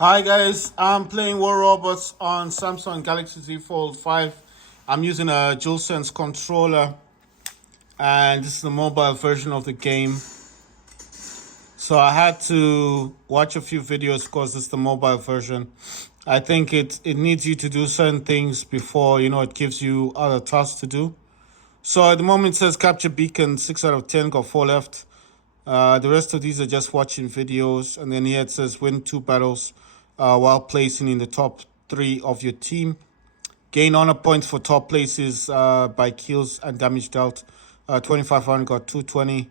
Hi guys, I'm playing War Robots on Samsung Galaxy Z Fold 5. I'm using a DualSense controller and this is the mobile version of the game. So I had to watch a few videos because it's the mobile version. I think it needs you to do certain things before, it gives you other tasks to do. So at the moment it says capture beacon, 6 out of 10, got 4 left. The rest of these are just watching videos. And then here it says win 2 battles while placing in the top 3 of your team. Gain honor points for top places by kills and damage dealt. 2,500 got 220.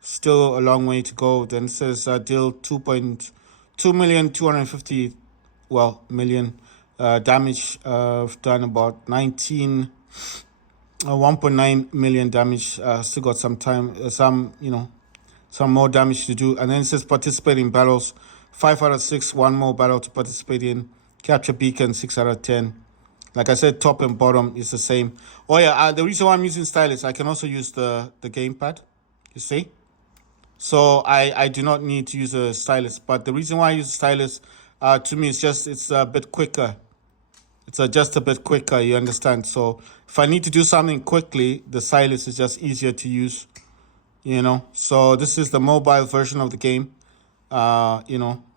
Still a long way to go. Then it says deal 2.2 million, 250, million damage. Done about 1.9 million damage. Still got some time, some more damage to do. And then it says participate in battles. 5 out of 6, one more battle to participate in. Capture beacon, 6 out of 10. Like I said, top and bottom is the same. Oh yeah, the reason why I'm using stylus, I can also use the gamepad. You see? So I do not need to use a stylus. But the reason why I use a stylus, to me, it's a bit quicker. It's just a bit quicker, you understand? So if I need to do something quickly, the stylus is just easier to use. So this is the mobile version of the game. I'm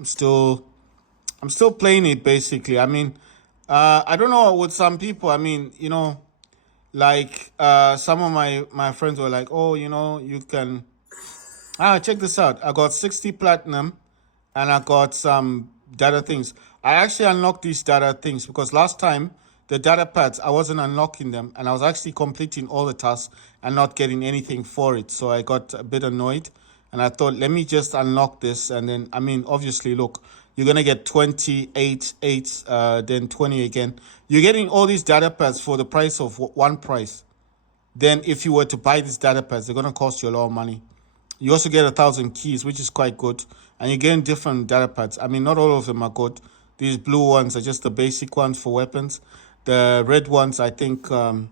still playing it basically. I mean, I don't know with some people. I mean, like some of my friends were like, oh, you can check this out. I got 60 platinum and I got some data things. I actually unlocked these data things because last time the data pads I wasn't unlocking them and I was actually completing all the tasks and not getting anything for it. So I got a bit annoyed and I thought let me just unlock this and then I mean obviously look, you're gonna get 28 8 then 20 again. You're getting all these data pads for the price of one price. Then if you were to buy these data pads, they're gonna cost you a lot of money. You also get 1,000 keys, which is quite good. And you're getting different data pads. I mean, not all of them are good. These blue ones are just the basic ones for weapons. The red ones, I think, the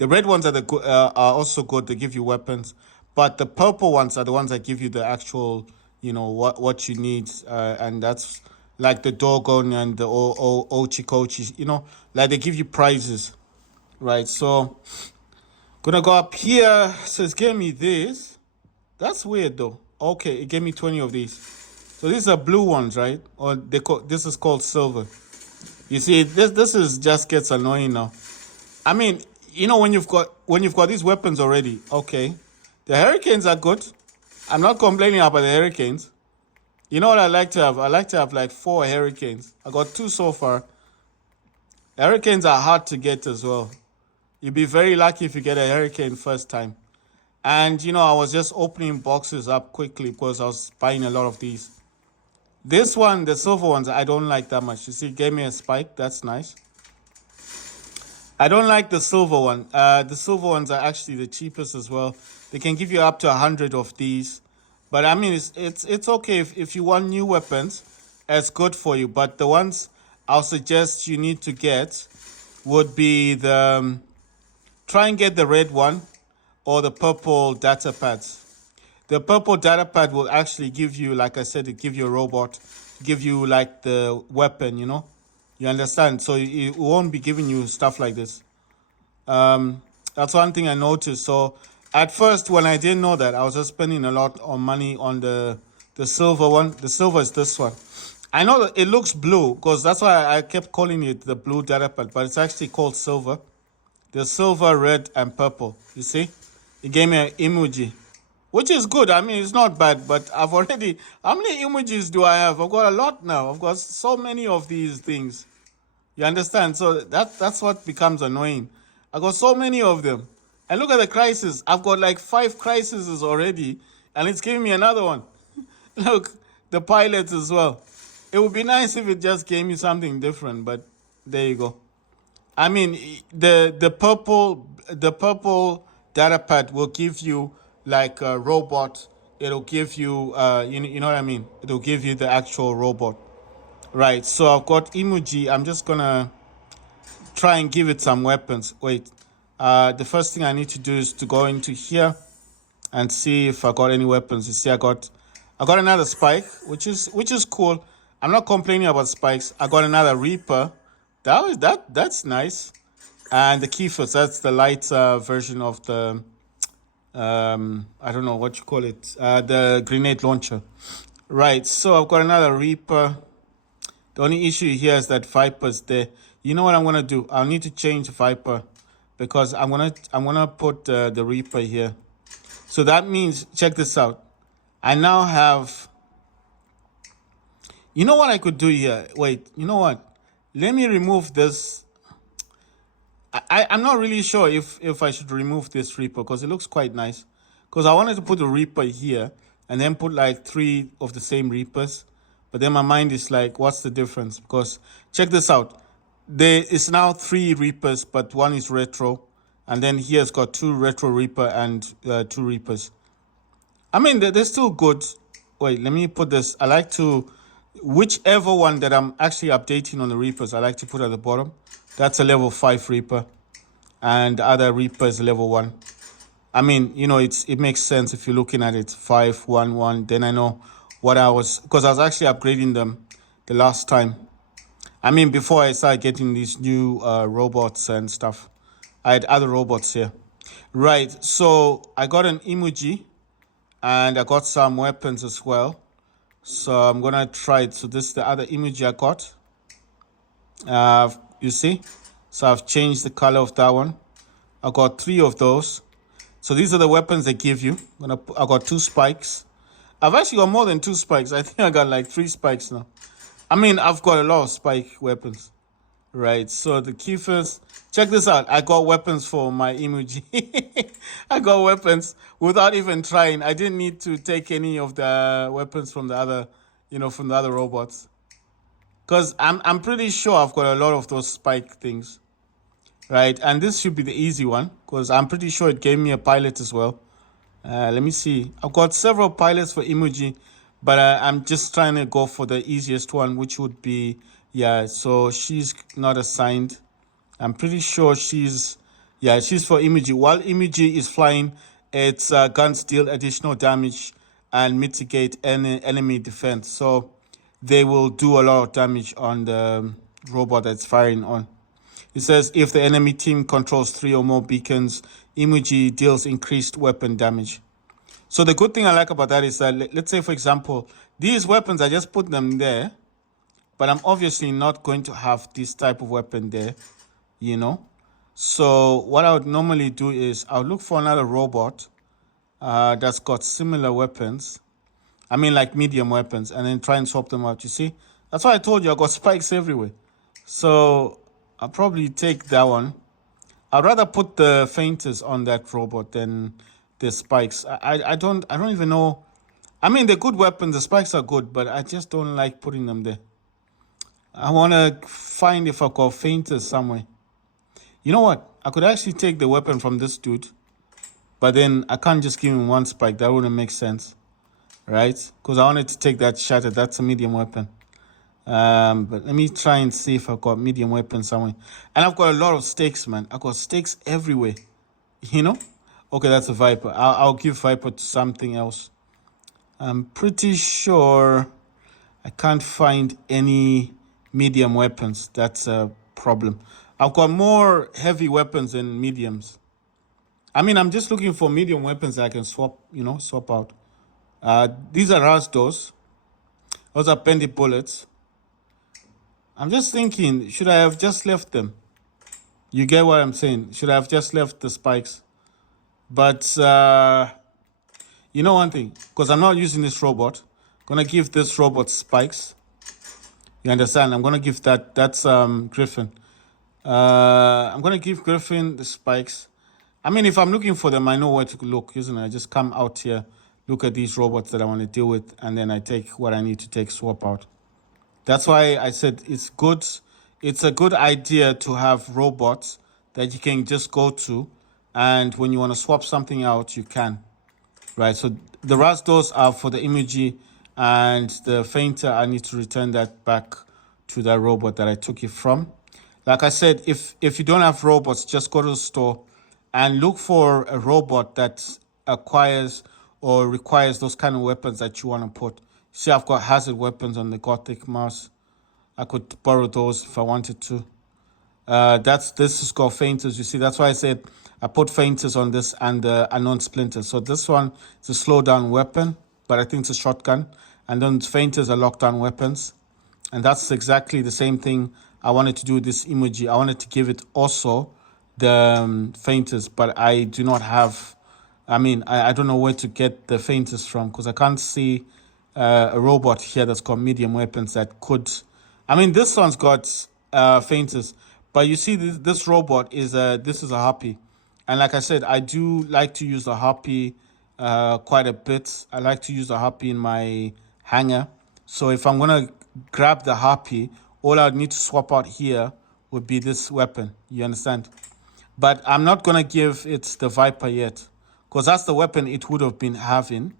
red ones are also good. They give you weapons. But the purple ones are the ones that give you the actual, what you need. And that's like the Dogon and the Ochikochi, like they give you prizes, right? So, gonna go up here. Says, give me this. That's weird though. Okay, it gave me 20 of these. So these are blue ones, right? Or this is called silver. You see, this is just gets annoying now. I mean, when you've got these weapons already, okay. The hurricanes are good. I'm not complaining about the hurricanes. You know what I like to have? I like to have like 4 hurricanes. I got 2 so far. Hurricanes are hard to get as well. You'd be very lucky if you get a hurricane first time. And I was just opening boxes up quickly because I was buying a lot of these. This one, the silver ones, I don't like that much. You see, it gave me a spike. That's nice. I don't like the silver one. The silver ones are actually the cheapest as well. They can give you up to 100 of these. But I mean, it's okay if you want new weapons. It's good for you. But the ones I'll suggest you need to get would be try and get the red one or the purple data pads. The purple data pad will actually give you, like I said, it give you a robot, give you like the weapon, You understand? So it won't be giving you stuff like this. That's one thing I noticed. So at first, when I didn't know that, I was just spending a lot of money on the silver one. The silver is this one. I know that it looks blue because that's why I kept calling it the blue data pad, but it's actually called silver. The silver, red, and purple. You see? It gave me an emoji, which is good. I mean, it's not bad, but I've already. How many emojis do I have? I've got a lot now. I've got so many of these things. You understand? So that's what becomes annoying. I got so many of them. And look at the crisis. I've got like 5 crises already, and it's giving me another one. Look, the pilots as well. It would be nice if it just gave me something different, but there you go. I mean, the purple data pad will give you like a robot. It'll give you you know what I mean. It'll give you the actual robot, right? So I've got emoji. I'm just gonna try and give it some weapons. Wait, the first thing I need to do is to go into here and see if I got any weapons. You see, I got another spike, which is cool. I'm not complaining about spikes. I got another Reaper. That's nice. And the Keepers, that's the light version of the I don't know what you call it, the grenade launcher. Right. So I've got another Reaper. The only issue here is that Viper's there. You know what I'm gonna do? I'll need to change Viper because I'm gonna put the Reaper here. So that means, check this out. I now have. You know what I could do here? Wait. You know what? Let me remove this. I'm not really sure if I should remove this Reaper because it looks quite nice. Because I wanted to put a Reaper here and then put like 3 of the same Reapers. But then my mind is like, what's the difference? Because check this out. There is now 3 Reapers, but one is retro. And then here's got 2 retro Reaper and 2 Reapers. I mean, they're still good. Wait, let me put this. I like to, whichever one that I'm actually updating on the Reapers, I like to put at the bottom. That's a level 5 Reaper. And the other Reaper is level 1. I mean, you know, it makes sense if you're looking at it. 5, 1, 1. Then I know what I was, because I was actually upgrading them the last time. I mean, before I started getting these new robots and stuff. I had other robots here. Right, so I got an emoji. And I got some weapons as well. So I'm going to try it. So this is the other emoji I got. You see? So I've changed the color of that one. I got 3 of those. So these are the weapons they give you. I got 2 spikes. I've actually got more than 2 spikes. I think I got like 3 spikes now. I mean, I've got a lot of spike weapons. Right, so the Keepers. Check this out. I got weapons for my emoji. I got weapons without even trying. I didn't need to take any of the weapons from the other, from the other robots. Because I'm pretty sure I've got a lot of those spike things. Right, and this should be the easy one. Because I'm pretty sure it gave me a pilot as well. Let me see. I've got several pilots for emoji. But I'm just trying to go for the easiest one, which would be... Yeah, so she's not assigned. I'm pretty sure she's for emoji. While emoji is flying, its guns deal additional damage and mitigate any enemy defense. So they will do a lot of damage on the robot that's firing on. It says if the enemy team controls 3 or more beacons, emoji deals increased weapon damage. So the good thing I like about that is that, let's say, for example, these weapons, I just put them there. But I'm obviously not going to have this type of weapon there, So what I would normally do is I'll look for another robot that's got similar weapons. I mean, like medium weapons, and then try and swap them out. You see? That's why I told you I got spikes everywhere. So I'll probably take that one. I'd rather put the feinters on that robot than the spikes. I don't even know. I mean, they're good weapons. The spikes are good, but I just don't like putting them there. I want to find if I got feinters somewhere. You know what? I could actually take the weapon from this dude. But then I can't just give him 1 spike. That wouldn't make sense. Right? Because I wanted to take that shatter. That's a medium weapon. But let me try and see if I got medium weapon somewhere. And I've got a lot of stakes, man. I got stakes everywhere. Okay, that's a Viper. I'll give Viper to something else. I'm pretty sure I can't find any... medium weapons. That's a problem. I've got more heavy weapons than mediums. I mean, I'm just looking for medium weapons that I can swap out. These are Rasdos. Those are Bendy bullets. I'm just thinking, should I have just left them? You get what I'm saying? Should I have just left the spikes? But, you know one thing? Because I'm not using this robot. I'm going to give this robot spikes. You understand? I'm going to give that's Griffin. I'm going to give Griffin the spikes. I mean, if I'm looking for them, I know where to look, isn't it? I just come out here, look at these robots that I want to deal with, and then I take what I need to take, swap out. That's why I said it's good. It's a good idea to have robots that you can just go to, and when you want to swap something out, you can. Right? So the Rasdos are for the emoji, and the feinter, I need to return that back to that robot that I took it from. Like I said, if you don't have robots, just go to the store and look for a robot that acquires or requires those kind of weapons that you want to put. See, I've got hazard weapons on the Gothic mouse. I could borrow those if I wanted to. This is called feinters. You see, that's why I said I put feinters on this and unknown splinters. So this one is a slow down weapon, but I think it's a shotgun. And then feinters are lockdown weapons. And that's exactly the same thing I wanted to do with this emoji. I wanted to give it also the feinters, but I do not have, I don't know where to get the feinters from because I can't see a robot here that's got medium weapons that could. This one's got feinters, but you see this robot is this is a harpy. And like I said, I do like to use the harpy quite a bit. I like to use the harpy in my hanger. So if I'm going to grab the harpy, all I'd need to swap out here would be this weapon. You understand? But I'm not going to give it the Viper yet because that's the weapon it would have been having.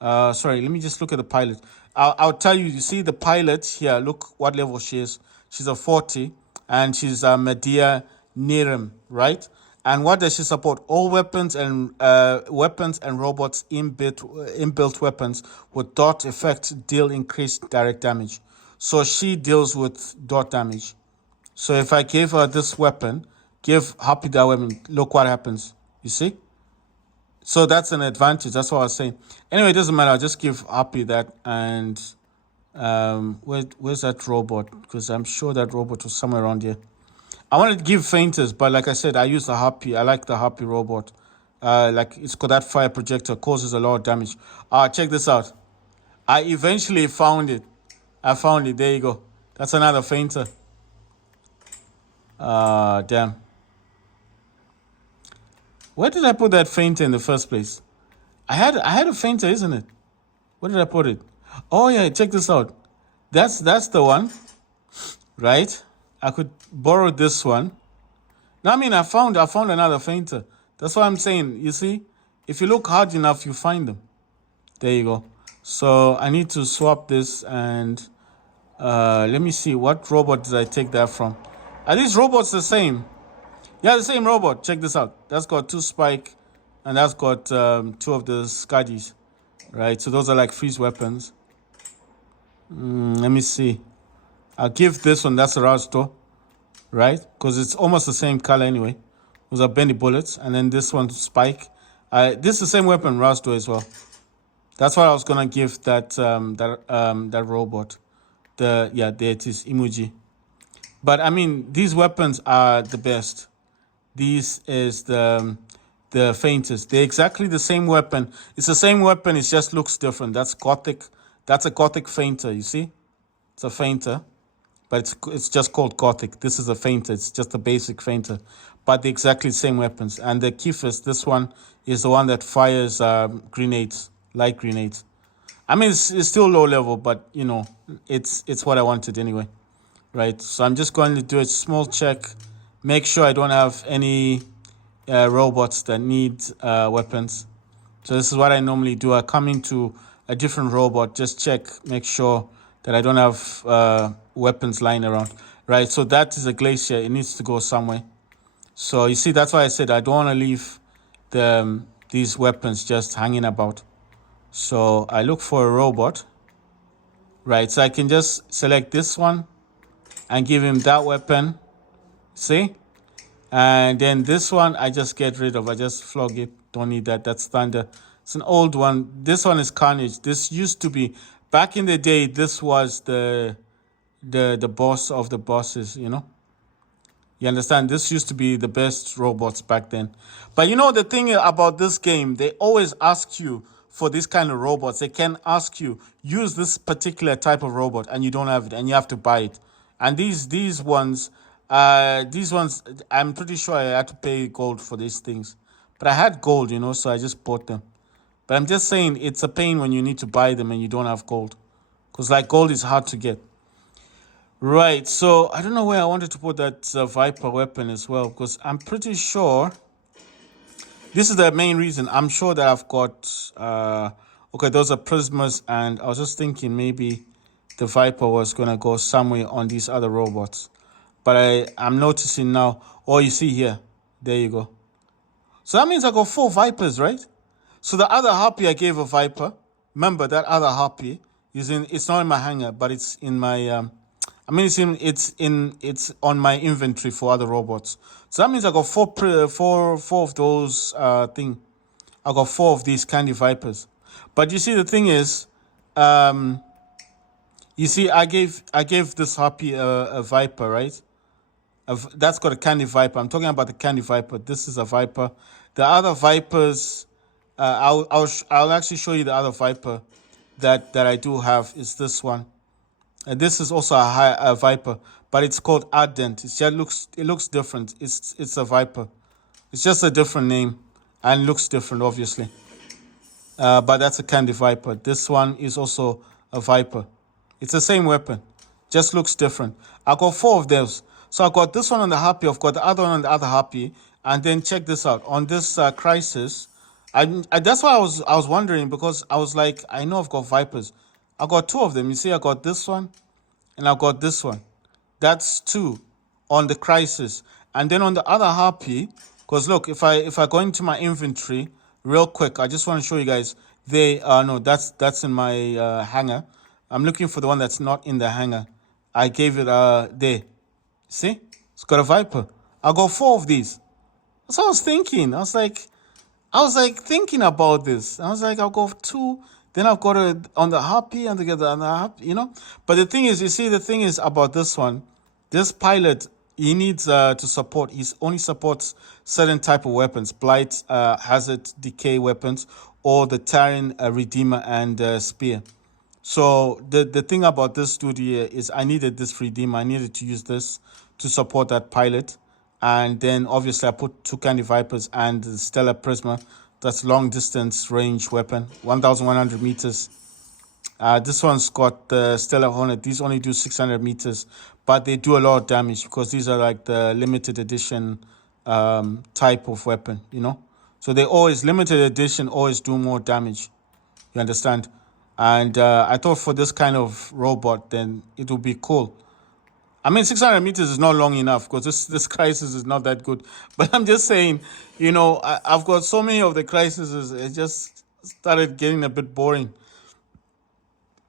Sorry, let me just look at the pilot. I'll tell you, you see the pilot here, look what level she is. She's a 40 and she's a Medea Nirim, right? And what does she support? All weapons and robots inbuilt weapons with dot effect deal increased direct damage. So she deals with dot damage. So if I gave her this weapon, give Happy that weapon, look what happens. You see? So that's an advantage. That's what I was saying. Anyway, it doesn't matter. I'll just give Happy that. And where's that robot? Because I'm sure that robot was somewhere around here. I wanted to give feinters, but like I said, I use the Happy. I like the Happy robot. It's got that fire projector, causes a lot of damage. Check this out. I eventually found it. I found it. There you go. That's another feinter. Damn. Where did I put that feinter in the first place? I had a feinter, isn't it? Where did I put it? Oh yeah, check this out. That's the one, right? I could borrow this one. No, I found another feinter. That's what I'm saying. You see, if you look hard enough, you find them. There you go. So I need to swap this and let me see, what robot did I take that from? Are these robots the same? Yeah, the same robot. Check this out. That's got 2 spike and that's got 2 of the Skadis, right? So those are like freeze weapons. Let me see. I'll give this one, that's a Rasto, right? Because it's almost the same color anyway. Those are bendy bullets. And then this one, spike. This is the same weapon, Rasto as well. That's why I was gonna give that that robot. There it is, emoji. But these weapons are the best. These is the feinters. They're exactly the same weapon. It's the same weapon, it just looks different. That's Gothic. That's a Gothic feinter, you see? It's a feinter, but it's just called Gothic. This is a feinter. It's just a basic feinter, but they're exactly the same weapons. And the Kifis, this one is the one that fires grenades, light grenades. It's still low level, but it's what I wanted anyway, right? So I'm just going to do a small check, make sure I don't have any robots that need weapons. So this is what I normally do. I come into a different robot, just check, make sure that I don't have weapons lying around, right? So that is a glacier. It needs to go somewhere. So you see, that's why I said I don't want to leave these weapons just hanging about. So I look for a robot, right? So I can just select this one and give him that weapon, see? And then this one I just get rid of. I just flog it. Don't need that. That's standard. It's an old one. This one is Carnage. This used to be, back in the day, this was the boss of the bosses, You understand? This used to be the best robots back then. But the thing about this game, they always ask you for this kind of robots. They can ask you, use this particular type of robot, and you don't have it, and you have to buy it. And these ones, I'm pretty sure I had to pay gold for these things. But I had gold, so I just bought them. But I'm just saying, it's a pain when you need to buy them and you don't have gold. Because gold is hard to get. Right, so I don't know where I wanted to put that Viper weapon as well. Because I'm pretty sure this is the main reason. I'm sure that I've got... okay, those are prismas. And I was just thinking maybe the Viper was going to go somewhere on these other robots. But I'm noticing now... Oh, you see here. There you go. So that means I got 4 Vipers, right? So the other harpy I gave a Viper. Remember that other harpy It's not in my hanger, but it's in my. I mean, it's on my inventory for other robots. So that means I got four of those thing. I got four of these Candy Vipers. But you see, the thing is, you see, I gave this Harpy a Viper, right? That's got a Candy Viper. I'm talking about the Candy Viper. This is a Viper. The other Vipers, I'll actually show you the other Viper that I do have is this one. And this is also a Viper, but it's called Ardent. It looks different. It's a Viper. It's just a different name and looks different, obviously. But that's a Candy Viper. This one is also a Viper. It's the same weapon, just looks different. I got four of those. So I got this one on the Harpy, I've got the other one on the other Harpy, and then check this out. On this Crisis, that's why I was wondering, because I was like, I know I've got Vipers. I got two of them. You see, I got this one and I got this one. That's two on the Crisis. And then on the other Harpy, because look, if I go into my inventory real quick, I just want to show you guys. No, that's in my hanger. I'm looking for the one that's not in the hanger. I gave it there. See? It's got a Viper. I got four of these. That's what I was thinking. I was like thinking about this. I was like, I'll go two. Then I've got it on the Harpy and together on the Harpy, you know. But the thing is, you see, the thing is about this one, this pilot, he needs to support. He only supports certain type of weapons, Blight, Hazard, Decay weapons, or the Terran, Redeemer, and Spear. So the thing about this dude here is I needed this Redeemer. I needed to use this to support that pilot. And then obviously I put two Candy Vipers and the Stellar Prisma. That's long distance range weapon, 1,100 meters. This one's got the Stellar Hornet. These only do 600 meters, but they do a lot of damage because these are like the limited edition type of weapon, you know. So they always, limited edition, always do more damage. You understand? And I thought for this kind of robot, then it would be cool. I mean, 600 meters is not long enough because this Crisis is not that good. But I'm just saying, you know, I've got so many of the Crises, it just started getting a bit boring.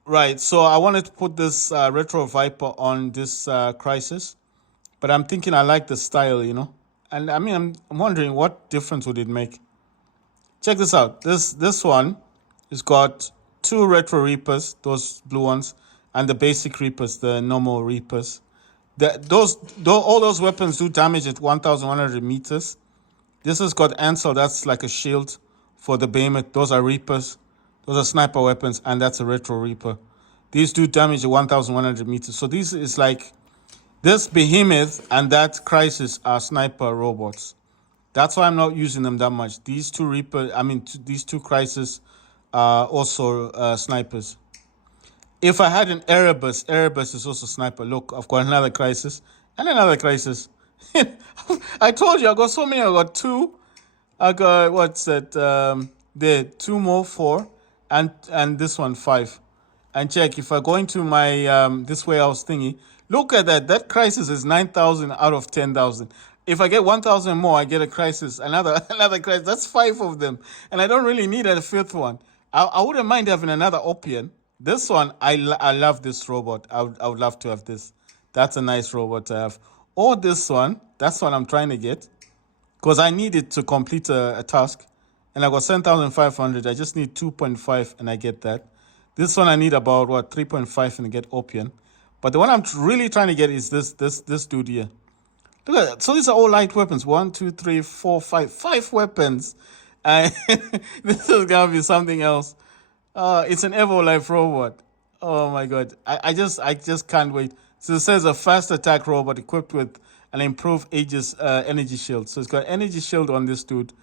Right, so I wanted to put this Retro Viper on this Crisis. But I'm thinking I like the style, you know. And I mean, I'm wondering what difference would it make? Check this out. This one has got two Retro Reapers, those blue ones, and the basic Reapers, the normal Reapers. All those weapons do damage at 1,100 meters. This has got Ansel, that's like a shield for the Behemoth. Those are Reapers. Those are sniper weapons, and that's a Retro Reaper. These do damage at 1,100 meters. So this is like, this Behemoth and that Crisis are sniper robots. That's why I'm not using them that much. These two these two Crisis are also snipers. If I had an Erebus is also sniper. Look, I've got another Crisis and another Crisis. I told you I got so many. I got two. I got what's that? There, two more, four, and this one, five. And check if I go into my this warehouse thingy. Look at that. That Crisis is 9,000 out of 10,000. If I get 1,000 more, I get a Crisis. Another Crisis. That's five of them, and I don't really need a fifth one. I wouldn't mind having another Opian. This one, I love this robot. I would love to have this. That's a nice robot to have. Or this one. That's what I'm trying to get. Because I need it to complete a task. And I got 7,500. I just need 2.5 and I get that. This one I need about, 3.5 and I get Opian. But the one I'm really trying to get is this dude here. Look at that. So these are all light weapons. 1, 2, 3, 4, 5. 5 weapons. And this is going to be something else. It's an Evo-Life robot. Oh my god. I just can't wait. So it says a fast attack robot equipped with an improved Aegis energy shield. So it's got energy shield on this dude.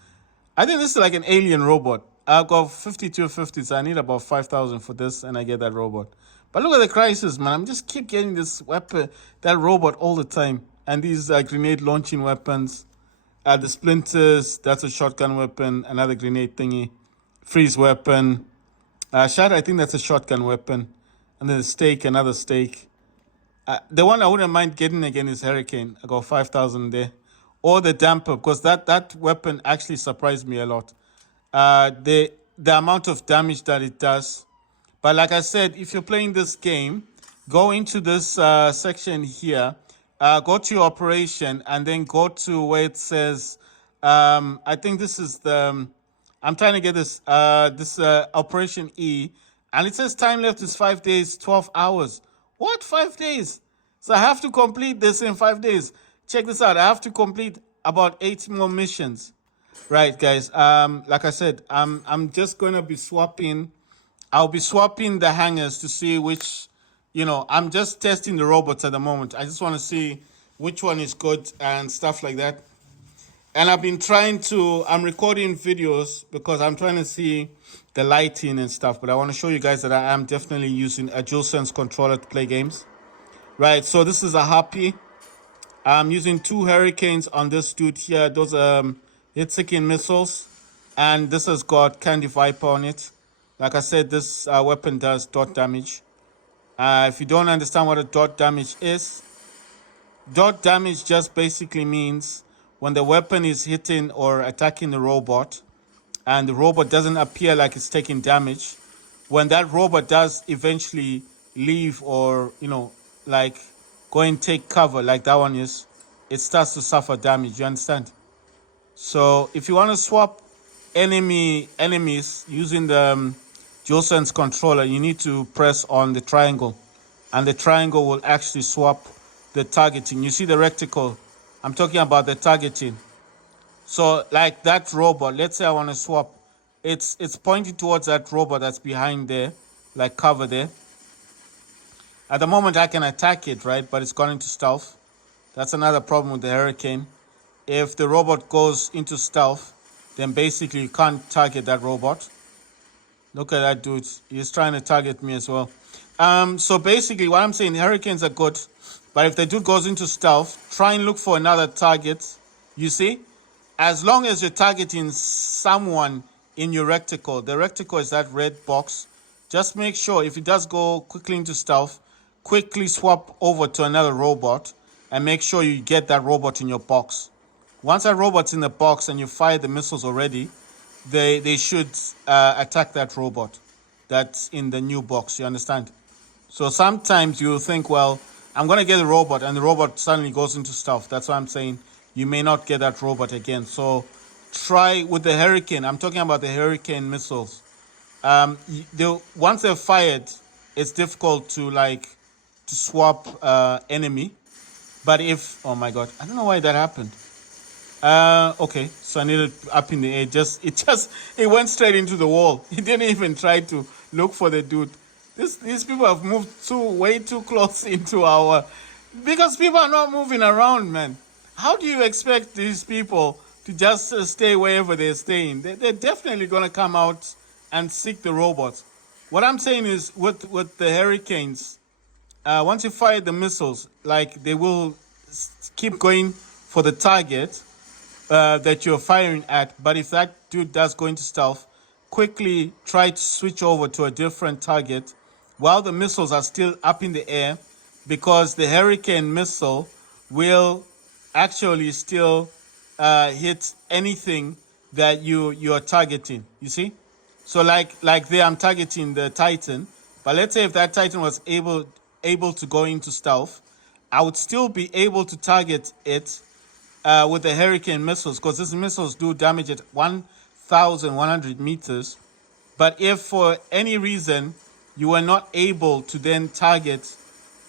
I think this is like an alien robot. I've got 5250, so I need about 5,000 for this, and I get that robot. But look at the Crisis, man. I'm just keep getting this weapon, that robot all the time. And these grenade launching weapons. The Splinters, that's a shotgun weapon. Another grenade thingy. Freeze weapon. Shadow, I think that's a shotgun weapon. And then the Stake, another Stake. The one I wouldn't mind getting again is Hurricane. I got 5,000 there. Or the Damper, because that weapon actually surprised me a lot. The amount of damage that it does. But like I said, if you're playing this game, go into this section here, go to your operation, and then go to where it says, I think this is the, I'm trying to get this, operation E, and it says time left is 5 days, 12 hours. What, 5 days? So I have to complete this in 5 days. Check this out. I have to complete about 8 more missions. Right, guys. Like I said, I'm just gonna be swapping. I'll be swapping the hangers to see which, I'm just testing the robots at the moment. I just want to see which one is good and stuff like that. And I'm recording videos because I'm trying to see the lighting and stuff. But I want to show you guys that I am definitely using a DualSense controller to play games. Right, so this is a Happy. I'm using 2 Hurricanes on this dude here. Those hit-seeking missiles. And this has got Candy Viper on it. Like I said, this weapon does dot damage. If you don't understand what a dot damage is, dot damage just basically means when the weapon is hitting or attacking the robot and the robot doesn't appear like it's taking damage, when that robot does eventually leave or, like go and take cover like that one is, it starts to suffer damage. You understand? So if you want to swap enemies using the DualSense controller, you need to press on the triangle, and the triangle will actually swap the targeting. You see the reticle? I'm talking about the targeting. So like that robot, let's say I want to swap, it's pointing towards that robot that's behind there, like cover there. At the moment I can attack it, right? But it's gone into stealth. That's another problem with the Hurricane. If the robot goes into stealth, then basically you can't target that robot. Look at that dude. He's trying to target me as well. So basically what I'm saying, Hurricanes are good. But if the dude goes into stealth, try and look for another target. You see? As long as you're targeting someone in your reticle, the reticle is that red box. Just make sure if it does go quickly into stealth, quickly swap over to another robot and make sure you get that robot in your box. Once that robot's in the box and you fire the missiles already, they should attack that robot that's in the new box. You understand? So sometimes you think, well, I'm going to get a robot, and the robot suddenly goes into stealth. That's why I'm saying you may not get that robot again. So try with the Hurricane. I'm talking about the Hurricane missiles. Once they're fired, it's difficult to swap enemy. But if, oh my God, I don't know why that happened. Okay, so I needed up in the air. It went straight into the wall. He didn't even try to look for the dude. These people have moved way too close into because people are not moving around, man. How do you expect these people to just stay wherever they're staying? They're definitely gonna come out and seek the robots. What I'm saying is with the Hurricanes, once you fire the missiles, they will keep going for the target that you're firing at. But if that dude does go into stealth, quickly try to switch over to a different target while the missiles are still up in the air, because the Hurricane missile will actually still hit anything that you're targeting. You see? So like there, I'm targeting the Titan, but let's say if that Titan was able to go into stealth, I would still be able to target it with the Hurricane missiles, because these missiles do damage at 1,100 meters. But if for any reason you were not able to then target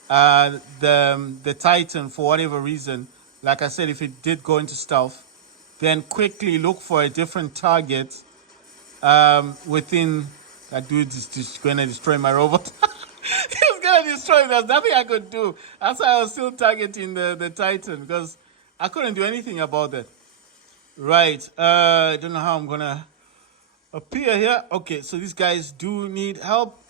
the Titan for whatever reason, like I said, if it did go into stealth, then quickly look for a different target within. That dude is just going to destroy my robot. He's going to destroy me. There's nothing I could do. That's why I was still targeting the Titan, because I couldn't do anything about that. Right. I don't know how I'm going to appear here. Okay, so these guys do need help.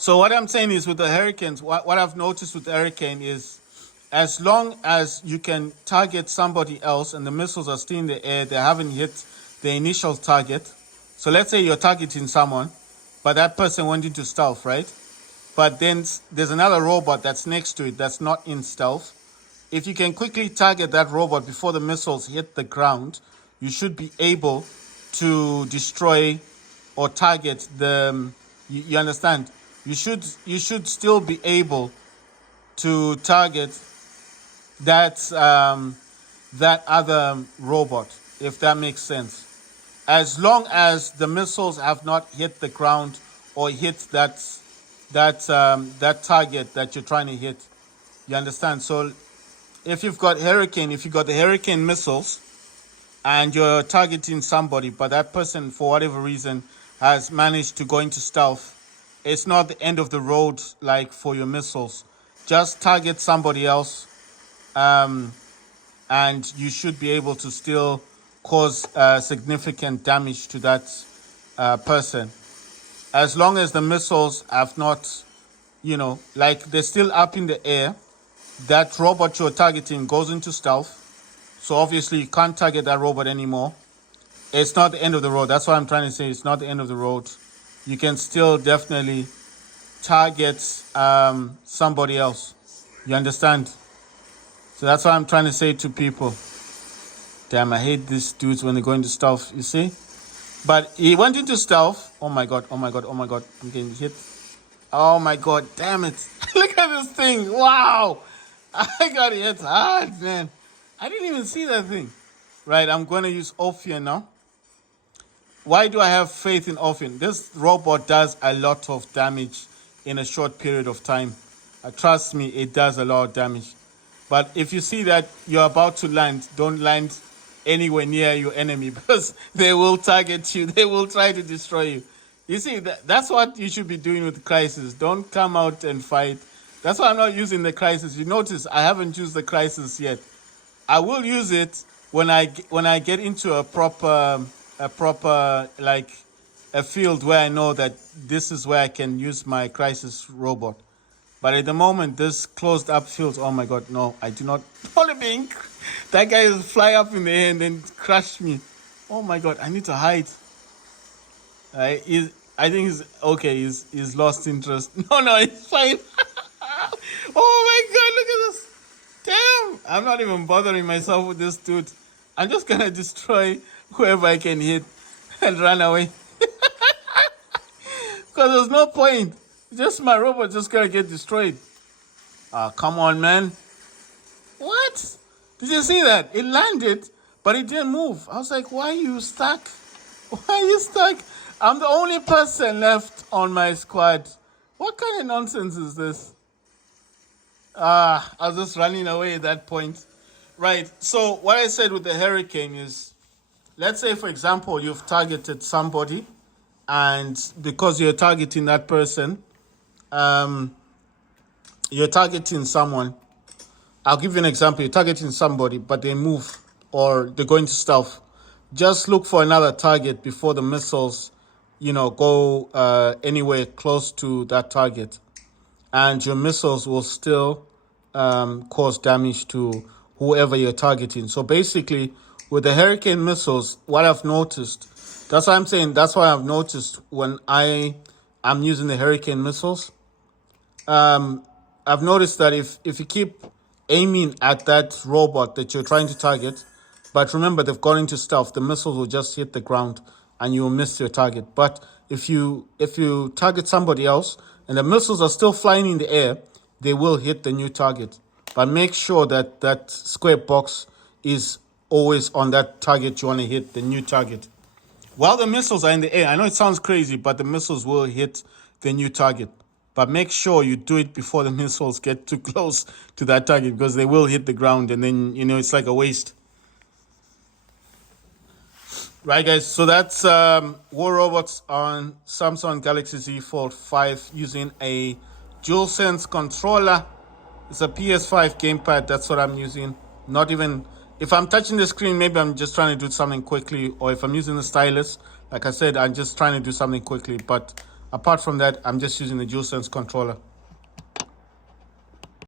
So what I'm saying is, with the Hurricanes, what I've noticed with the Hurricane is, as long as you can target somebody else and the missiles are still in the air, they haven't hit the initial target. So let's say you're targeting someone, but that person went into stealth, right? But then there's another robot that's next to it that's not in stealth. If you can quickly target that robot before the missiles hit the ground, you should be able to destroy or target the. You understand? You should still be able to target that other robot, if that makes sense. As long as the missiles have not hit the ground or hit that target that you're trying to hit. You understand? So if you've got the Hurricane missiles and you're targeting somebody, but that person, for whatever reason, has managed to go into stealth, it's not the end of the road like for your missiles. Just target somebody else, and you should be able to still cause significant damage to that person. As long as the missiles have not, like they're still up in the air, that robot you're targeting goes into stealth. So obviously you can't target that robot anymore. It's not the end of the road. That's what I'm trying to say. It's not the end of the road. You can still definitely target somebody else. You understand? So that's what I'm trying to say to people. Damn, I hate these dudes when they go into stealth, you see? But he went into stealth. Oh my god, oh my god, oh my god. I'm getting hit. Oh my god, damn it. Look at this thing. Wow. I got hit hard, man. I didn't even see that thing. Right, I'm going to use Ophion now. Why do I have faith in Ophion? This robot does a lot of damage in a short period of time. Trust me, it does a lot of damage. But if you see that you're about to land, don't land anywhere near your enemy because they will target you. They will try to destroy you. You see, that's what you should be doing with Crisis. Don't come out and fight. That's why I'm not using the Crisis. You notice I haven't used the Crisis yet. I will use it when I get into a proper like a field where I know that this is where I can use my Crisis robot. But at the moment, this closed up field, oh my god, no, I do not want to be. That guy will fly up in the air and then crush me. Oh my god, I need to hide. I think he's okay. He's lost interest. No, it's fine. Oh my god, look at this. Damn, I'm not even bothering myself with this dude. I'm just gonna destroy whoever I can hit and run away. Because there's no point. Just my robot just gonna get destroyed. Come on, man. What? Did you see that? It landed, but it didn't move. I was like, why are you stuck? Why are you stuck? I'm the only person left on my squad. What kind of nonsense is this? I was just running away at that point. Right, so what I said with the Hurricane is, let's say, for example, you've targeted somebody, and because you're targeting that person, you're targeting someone. I'll give you an example. You're targeting somebody, but they move or they go into stealth. Just look for another target before the missiles, go anywhere close to that target. And your missiles will still cause damage to whoever you're targeting. So basically, with the Hurricane missiles, what I've noticed, that's what I'm saying, that's why I've noticed when I'm using the Hurricane missiles, I've noticed that if you keep aiming at that robot that you're trying to target, but remember they've gone into stealth, the missiles will just hit the ground and you will miss your target. But if you target somebody else and the missiles are still flying in the air, they will hit the new target. But make sure that that square box is always on that target you want to hit, the new target. While the missiles are in the air, I know it sounds crazy, but the missiles will hit the new target. But make sure you do it before the missiles get too close to that target, because they will hit the ground and then, it's like a waste. Right, guys, so that's War Robots on Samsung Galaxy Z Fold 5 using a DualSense controller. It's a PS5 gamepad. That's what I'm using. Not even, if I'm touching the screen, maybe I'm just trying to do something quickly. Or if I'm using the stylus, like I said, I'm just trying to do something quickly. But apart from that, I'm just using the DualSense controller.